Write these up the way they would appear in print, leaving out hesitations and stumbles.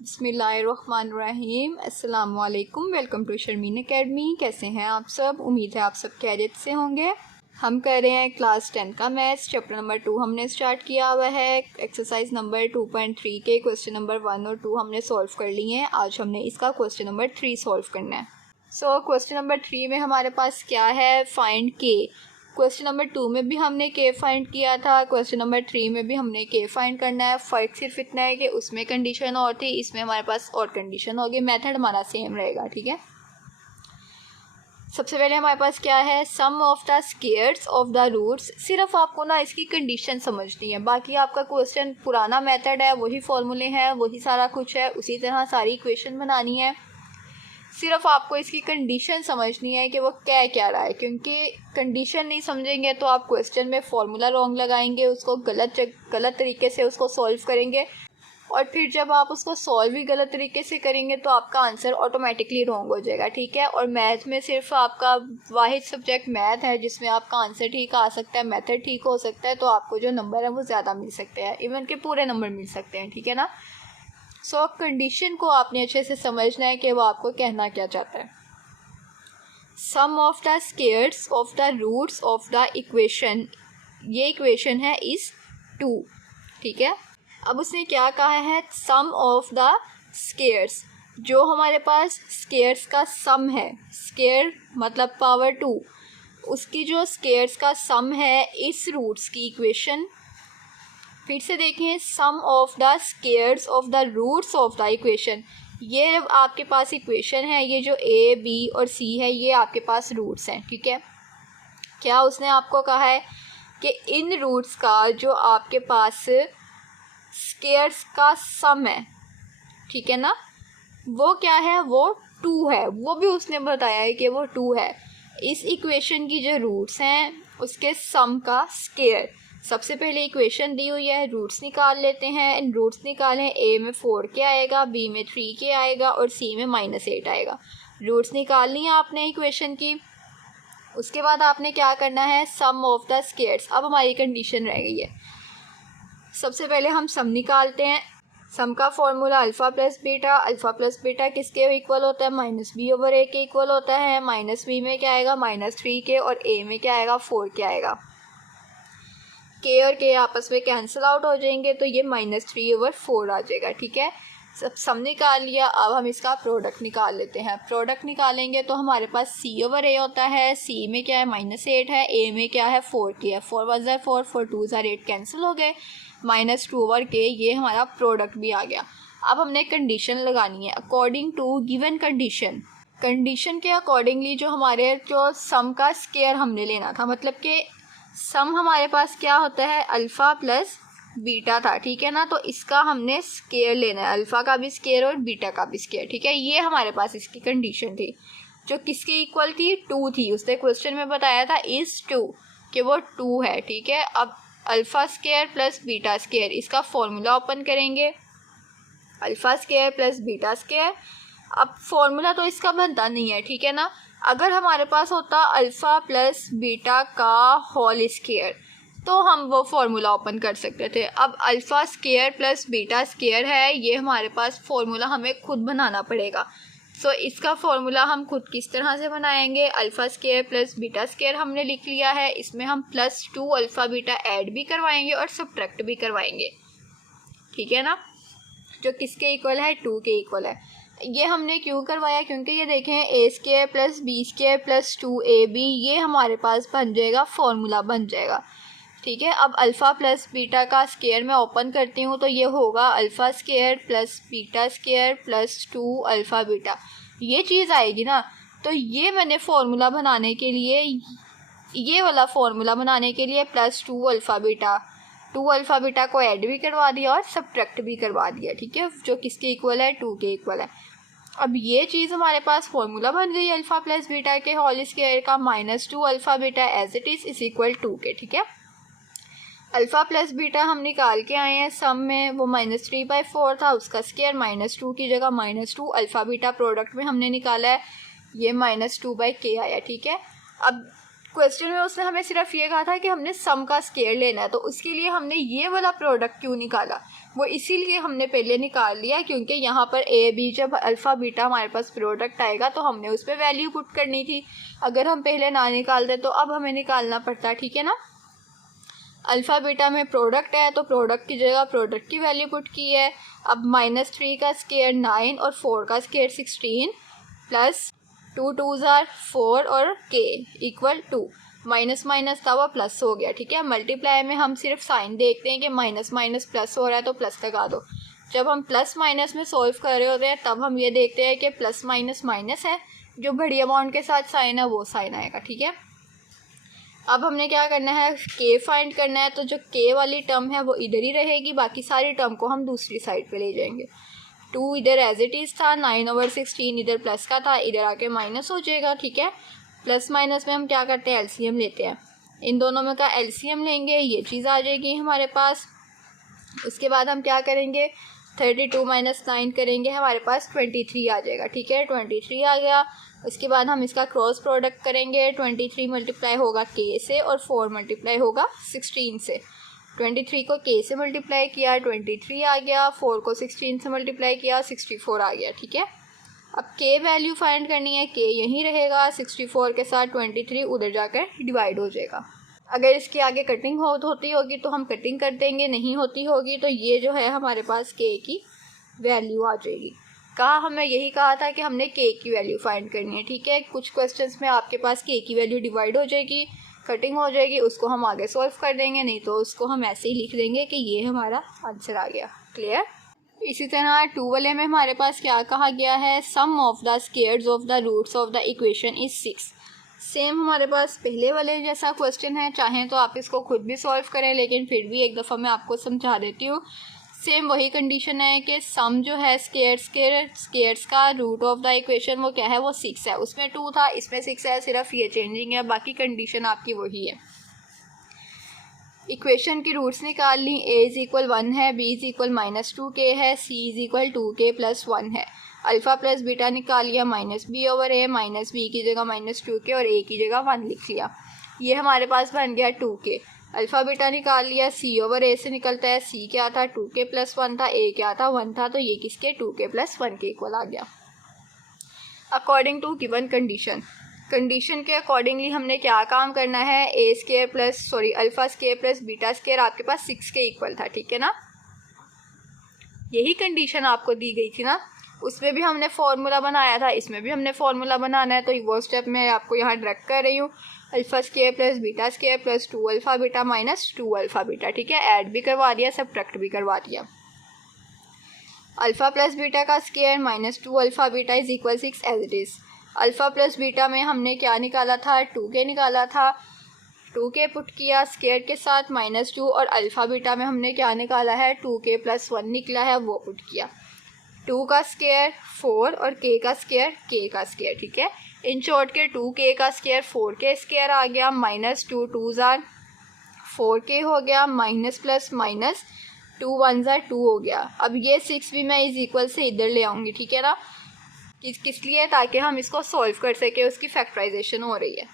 बिस्मिल्लाहिर्रहमानिर्रहीम। अस्सलाम वालेकुम। Welcome to Sharmeen Academy. कैसे हैं आप सब? उम्मीद है आप सब खैरियत से होंगे। हम कर रहे हैं क्लास 10 का मैथ्स, चैप्टर नंबर 2 हमने स्टार्ट किया हुआ है। एक्सरसाइज नंबर 2.3 के क्वेश्चन नंबर 1 और 2 हमने सॉल्व कर लिए हैं। आज हमने इसका क्वेश्चन नंबर 3 सॉल्व करना है। क्वेश्चन नंबर 3 में हमारे पास क्या है? फाइंड के। क्वेश्चन नंबर 2 में भी हमने के फाइंड किया था, क्वेश्चन नंबर 3 में भी हमने के फाइंड करना है। फ़र्क सिर्फ इतना है कि उसमें कंडीशन और थी, इसमें हमारे पास और कंडीशन होगी। मेथड हमारा सेम रहेगा, ठीक है। सबसे पहले हमारे पास क्या है? Sum of the squares of the roots. सिर्फ आपको ना इसकी कंडीशन समझनी है, बाकी आपका क्वेश्चन पुराना मेथड है, वही फॉर्मूले हैं, वही सारा कुछ है, उसी तरह सारी इक्वेशन बनानी है। सिर्फ आपको इसकी कंडीशन समझनी है कि वो क्या क्या रहा है, क्योंकि कंडीशन नहीं समझेंगे तो आप क्वेश्चन में फॉर्मूला रॉन्ग लगाएंगे, उसको गलत तरीके से उसको सॉल्व करेंगे, और फिर जब आप उसको सॉल्व ही गलत तरीके से करेंगे तो आपका आंसर ऑटोमेटिकली रॉन्ग हो जाएगा, ठीक है। और मैथ में सिर्फ आपका वाहिद सब्जेक्ट मैथ है जिसमें आपका आंसर ठीक आ सकता है, मेथड ठीक हो सकता है, तो आपको जो नंबर है वो ज़्यादा मिल सकते हैं, इवन के पूरे नंबर मिल सकते हैं, ठीक है ना। कंडीशन को आपने अच्छे से समझना है कि वो आपको कहना क्या चाहता है। Sum of the squares of the roots of the equation, ये इक्वेशन है इस 2, ठीक है। अब उसने क्या कहा है? सम ऑफ द स्क्वायर्स, जो हमारे पास स्क्वायर्स का सम है, स्क्वायर मतलब पावर 2, उसकी जो स्क्वायर्स का सम है इस रूट्स की इक्वेशन। फिर से देखें, sum of the squares of the roots of the equation, ये आपके पास इक्वेशन है, ये जो ए बी और सी है ये आपके पास रूट्स हैं, ठीक है। क्या उसने आपको कहा है कि इन रूट्स का जो आपके पास स्क्वायर्स का सम है, ठीक है ना, वो क्या है? वो 2 है। वो भी उसने बताया है कि वो 2 है। इस इक्वेशन की जो रूट्स हैं उसके सम का स्क्वायर। सबसे पहले इक्वेशन दी हुई है, रूट्स निकाल लेते हैं। इन रूट्स निकालें, ए में 4 के आएगा, बी में 3 के आएगा और सी में -8 आएगा। रूट्स निकाल ली आपने इक्वेशन की। उसके बाद आपने क्या करना है? Sum of the squares. अब हमारी कंडीशन रह गई है। सबसे पहले हम सम निकालते हैं। सम का formula alpha plus beta. Alpha plus beta किसके इक्वल होता है? -b/a के इक्वल होता है। -b में क्या आएगा? -3 के, और a में क्या आएगा? 4 के आएगा। के और के आपस में कैंसिल आउट हो जाएंगे, तो ये -3/4 आ जाएगा, ठीक है। सब सम निकाल लिया। अब हम इसका प्रोडक्ट निकाल लेते हैं। प्रोडक्ट निकालेंगे तो हमारे पास c/a होता है। c में क्या है? -8 है। a में क्या है? 4 के है। 4 + 4, 4 × 2 = 8 कैंसिल हो गए। -2/k, ये हमारा प्रोडक्ट भी आ गया। अब हमने कंडीशन लगानी है according to given condition. Condition के अकॉर्डिंगली जो हमारे जो सम का स्क्वायर हमने लेना था, मतलब कि सम हमारे पास क्या होता है? अल्फ़ा प्लस बीटा था, ठीक है ना। तो इसका हमने स्क्वायर लेना है, अल्फ़ा का भी स्क्वायर और बीटा का भी स्क्वायर, ठीक है। ये हमारे पास इसकी कंडीशन थी, जो किसके इक्वल थी? 2 थी। उसने क्वेश्चन में बताया था इस 2 कि वो 2 है, ठीक है। अब alpha square plus beta square, इसका फॉर्मूला ओपन करेंगे, alpha square plus beta square. अब फॉर्मूला तो इसका बनता नहीं है, ठीक है ना। अगर हमारे पास होता अल्फ़ा प्लस बीटा का होल स्क्वायर तो हम वो फार्मूला ओपन कर सकते थे। अब alpha square plus beta square है, ये हमारे पास फार्मूला हमें खुद बनाना पड़ेगा। इसका फार्मूला हम खुद किस तरह से बनाएंगे? Alpha square plus beta square हमने लिख लिया है, इसमें हम +2 अल्फ़ा बीटा ऐड भी करवाएंगे और सब्ट्रैक्ट भी करवाएंगे, ठीक है ना, जो किसके इक्वल है? 2 के इक्वल है। ये हमने क्यों करवाया? क्योंकि ये देखें, a² + b² + 2ab, ये हमारे पास बन जाएगा, फॉर्मूला बन जाएगा, ठीक है। अब अल्फ़ा प्लस बीटा का स्क्वायर मैं ओपन करती हूँ, तो ये होगा alpha square plus beta square plus 2 alpha beta, ये चीज़ आएगी ना। तो ये मैंने फार्मूला बनाने के लिए, ये वाला फार्मूला बनाने के लिए +2 अल्फ़ा बीटा, 2 अल्फ़ा बीटा को ऐड भी करवा दिया और सब्ट्रैक्ट भी करवा दिया, ठीक है, जो किसके इक्वल है? 2 के इक्वल है। अब ये चीज़ हमारे पास फॉर्मूला बन गई अल्फ़ा प्लस बीटा के होल स्क्वायर का, -2 alpha beta as it is = 2 के, ठीक है। अल्फ़ा प्लस बीटा हम निकाल के आए हैं सम में, वो -3/4 था, उसका स्क्वायर -2 की जगह -2 अल्फ़ा बीटा प्रोडक्ट में हमने निकाला है, ये -2/k आया, ठीक है। अब क्वेश्चन में उसने हमें सिर्फ ये कहा था कि हमने सम का स्क्वायर लेना है, तो उसके लिए हमने ये वाला प्रोडक्ट क्यों निकाला? वो इसीलिए हमने पहले निकाल लिया क्योंकि यहाँ पर ए बी जब अल्फ़ा बीटा हमारे पास प्रोडक्ट आएगा तो हमने उस पर वैल्यू पुट करनी थी। अगर हम पहले ना निकालते तो अब हमें निकालना पड़ता, ठीक है ना। अल्फ़ा बीटा में प्रोडक्ट है तो प्रोडक्ट की जगह प्रोडक्ट की वैल्यू पुट की है। अब -3 का स्क्वायर 9 और 4 का स्क्वायर 16 प्लस 2 2s are 4 और k इक्वल 2, माइनस माइनस था वो प्लस हो गया, ठीक है। मल्टीप्लाई में हम सिर्फ साइन देखते हैं कि माइनस माइनस प्लस हो रहा है तो प्लस लगा दो। जब हम प्लस माइनस में सॉल्व कर रहे होते हैं तब हम ये देखते हैं कि प्लस माइनस माइनस है, जो बड़ी अमाउंट के साथ साइन है वो साइन आएगा, ठीक है। अब हमने क्या करना है, के फाइंड करना है। तो जो के वाली टर्म है वो इधर ही रहेगी, बाकी सारी टर्म को हम दूसरी साइड पे ले जाएंगे। 2 इधर एज इट इज़ था, 9/16 इधर प्लस का था, इधर आके माइनस हो जाएगा, ठीक है। प्लस माइनस में हम क्या करते हैं, एलसीएम लेते हैं। इन दोनों में का एलसीएम लेंगे, ये चीज़ आ जाएगी हमारे पास। उसके बाद हम क्या करेंगे, 32 - 9 करेंगे, हमारे पास 23 आ जाएगा, ठीक है। 23 आ गया। उसके बाद हम इसका क्रॉस प्रोडक्ट करेंगे। 23 मल्टीप्लाई होगा के से और 4 मल्टीप्लाई होगा 16 से। 23 को के से मल्टीप्लाई किया, 23 आ गया। 4 को 16 से मल्टीप्लाई किया, 64 आ गया, ठीक है। अब के वैल्यू फाइंड करनी है, के यहीं रहेगा, 64 के साथ 23 उधर जाकर डिवाइड हो जाएगा। अगर इसके आगे कटिंग होती होगी तो हम कटिंग कर देंगे, नहीं होती होगी तो ये जो है हमारे पास के की वैल्यू आ जाएगी। हमें यही कहा था कि हमने के की वैल्यू फाइंड करनी है, ठीक है। कुछ क्वेश्चंस में आपके पास के की वैल्यू डिवाइड हो जाएगी, कटिंग हो जाएगी, उसको हम आगे सॉल्व कर देंगे, नहीं तो उसको हम ऐसे ही लिख देंगे कि ये हमारा आंसर आ गया। क्लियर। इसी तरह 2 वाले में हमारे पास क्या कहा गया है, sum of the squares of the roots of the equation is 6। Same हमारे पास पहले वाले जैसा क्वेश्चन है, चाहें तो आप इसको खुद भी सॉल्व करें, लेकिन फिर भी एक दफ़ा मैं आपको समझा देती हूँ। सेम वही कंडीशन है कि सम जो है स्क्वायर्स का रूट ऑफ द इक्वेशन वो क्या है, वो 6 है। उसमें 2 था, इसमें 6 है, सिर्फ ये चेंजिंग है, बाकी कंडीशन आपकी वही है। इक्वेशन की रूट्स निकाल ली। a इज इक्वल 1 है, b इज इक्वल -2k है, c इज इक्वल 2k + 1 है। अल्फ़ा प्लस बीटा निकाल लिया, -b/a, -b की जगह -2k और a की जगह 1 लिख लिया। ये हमारे पास बन गया 2k। अल्फ़ा बीटा निकाल लिया, c/a से निकलता है, c क्या था 2k + 1 था, a क्या था 1 था, तो ये किसके 2k + 1 के इक्वल आ गया। अकॉर्डिंग टू गिवन कंडीशन के अकॉर्डिंगली हमने क्या काम करना है, alpha square plus beta square आपके पास 6 के इक्वल था, ठीक है ना। यही कंडीशन आपको दी गई थी ना, उसमें भी हमने फार्मूला बनाया था, इसमें भी हमने फार्मूला बनाना है। तो वो स्टेप मैं आपको यहाँ डायरेक्ट कर रही हूँ, alpha square plus beta square plus 2 alpha beta minus 2 alpha beta, ठीक है। ऐड भी करवा दिया, सब्ट्रैक्ट भी करवा दिया। अल्फ़ा प्लस बीटा का square -2 alpha beta is equal 6 as it is. Alpha plus beta में हमने क्या निकाला था, 2k निकाला था, 2k पुट किया स्क्वायर के साथ -2, और अल्फ़ा बीटा में हमने क्या निकाला है, 2k + 1 निकला है, वो पुट किया। 2 का स्क्वायर 4 और k का स्क्वायर k का स्क्वायर, ठीक है। इन शॉर्ट के 2k का स्क्वायर 4k स्क्वायर आ गया, -2 2s are 4k हो गया, minus plus minus 2 1s are 2 हो गया। अब ये 6 भी मैं इज इक्वल से इधर ले आऊँगी, ठीक है ना। किस लिए, ताकि हम इसको सॉल्व कर सके, उसकी फैक्टराइजेशन हो रही है।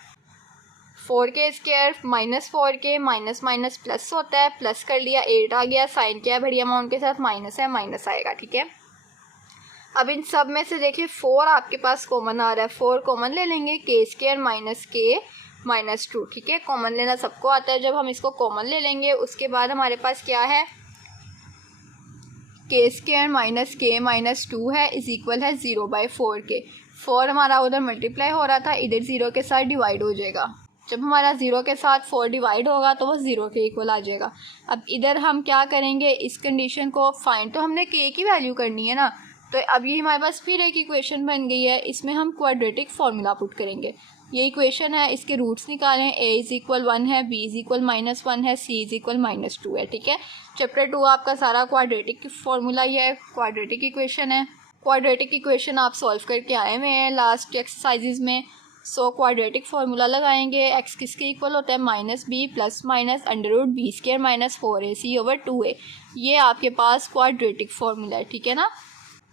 4k square -4k minus minus plus होता है, प्लस कर लिया, 8 आ गया, साइन क्या है बड़ी अमाउंट के साथ माइनस है, माइनस आएगा, ठीक है। अब इन सब में से देखिए 4 आपके पास कॉमन आ रहा है, 4 कॉमन ले लेंगे, k स्क्वायर -k -2, ठीक है। कॉमन लेना सबको आता है, जब हम इसको कॉमन ले लेंगे उसके बाद हमारे पास क्या है, k स्क्वायर -k -2 है इज इक्वल है 0/4k। 4 हमारा उधर मल्टीप्लाई हो रहा था, इधर 0 के साथ डिवाइड हो जाएगा। जब हमारा 0 के साथ 4 डिवाइड होगा तो वो 0 के इक्वल आ जाएगा। अब इधर हम क्या करेंगे, इस कंडीशन को फाइंड, तो हमने k की वैल्यू करनी है ना, तो अब ये हमारे पास फिर एक इक्वेशन बन गई है, इसमें हम क्वाड्रेटिक फार्मूला पुट करेंगे। ये इक्वेशन है, इसके रूट्स निकालें, a इज इक्वल 1 है, b इज इक्वल -1 है, c इज इक्वल -2 है, ठीक है। चैप्टर 2 आपका सारा क्वाड्रेटिक फार्मूला ही है, क्वाड्रेटिक इक्वेशन है। क्वाड्रेटिक इक्वेशन आप सॉल्व करके आए हुए हैं लास्ट एक्सरसाइजेज में। सो क्वाड्रेटिक फार्मूला लगाएंगे, x किसके इक्वल होता है, -b + √b² - 4ac/2a। ये आपके पास क्वाड्रेटिक फार्मूला है, ठीक है ना।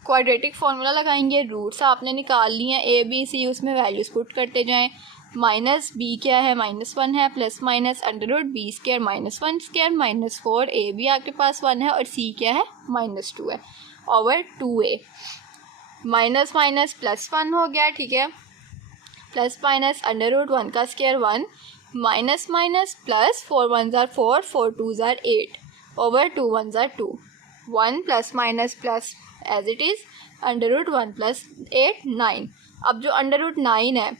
क्वाड्रेटिक फार्मूला लगाएंगे, रूट्स आपने निकाल लिए हैं a b c, उसमें वैल्यूज पुट करते जाएं। माइनस बी क्या है, -1 है, प्लस माइनस √b² -1² -4 a भी आपके पास 1 है और c क्या है, -2 है, over 2a। Minus minus plus 1 हो गया, ठीक है, प्लस माइनस √1 का स्क्वायर 1, माइनस माइनस प्लस 4 1 ज़ार 4, 4 2 ज़ार 8, ओवर 2 1 ज़ार 2, 1 plus minus plus as it is √1 plus 8 9। अब जो √9 है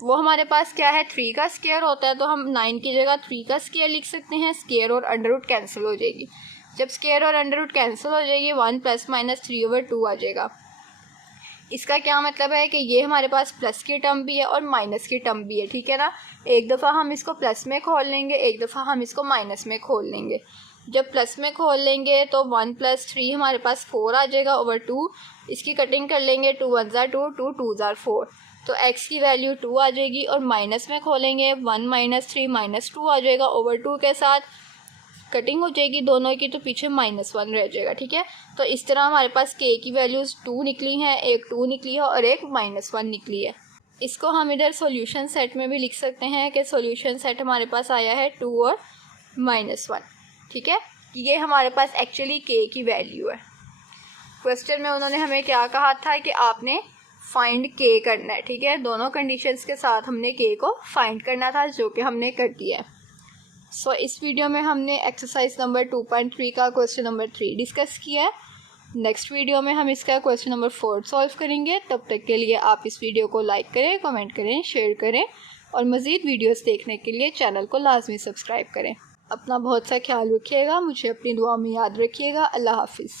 वो हमारे पास क्या है, 3 का स्क्वायर होता है, तो हम 9 की जगह 3 का स्क्वायर लिख सकते हैं। स्क्वायर और अंडर कैंसिल हो जाएगी। जब स्क्वायर और अंडर कैंसिल हो जाएगी 1 प्लस माइनस 3/2 आ जाएगा। इसका क्या मतलब है कि ये हमारे पास प्लस की टर्म भी है और माइनस की टर्म भी है, ठीक है ना। एक दफ़ा हम इसको प्लस में खोल लेंगे, एक दफ़ा हम इसको माइनस में खोल लेंगे। जब प्लस में खोल लेंगे तो 1 + 3 हमारे पास 4 आ जाएगा ओवर 2। इसकी कटिंग कर लेंगे, 2 1 ज़ार 2, 2 2 ज़ार 4, तो x की वैल्यू 2 आ जाएगी। और माइनस में खोलेंगे 1 - 3 -2 आ जाएगा ओवर 2 के साथ कटिंग हो जाएगी दोनों की, तो पीछे -1 रह जाएगा, ठीक है। तो इस तरह हमारे पास k की वैल्यूज़ 2 निकली हैं, एक 2 निकली है और एक -1 निकली है। इसको हम इधर सॉल्यूशन सेट में भी लिख सकते हैं कि सॉल्यूशन सेट हमारे पास आया है 2 और -1, ठीक है। ये हमारे पास एक्चुअली k की वैल्यू है। क्वेश्चन में उन्होंने हमें क्या कहा था कि आपने फाइंड k करना है, ठीक है। दोनों कंडीशंस के साथ हमने k को फाइंड करना था, जो कि हमने कर दिया है। सो इस वीडियो में हमने एक्सरसाइज नंबर 2.3 का क्वेश्चन नंबर 3 डिस्कस किया है। नेक्स्ट वीडियो में हम इसका क्वेश्चन नंबर 4 सॉल्व करेंगे। तब तक के लिए आप इस वीडियो को लाइक करें, कमेंट करें, शेयर करें और मज़ीद वीडियोस देखने के लिए चैनल को लाजमी सब्सक्राइब करें। अपना बहुत सा ख्याल रखिएगा, मुझे अपनी दुआ में याद रखिएगा। अल्लाह हाफिज़।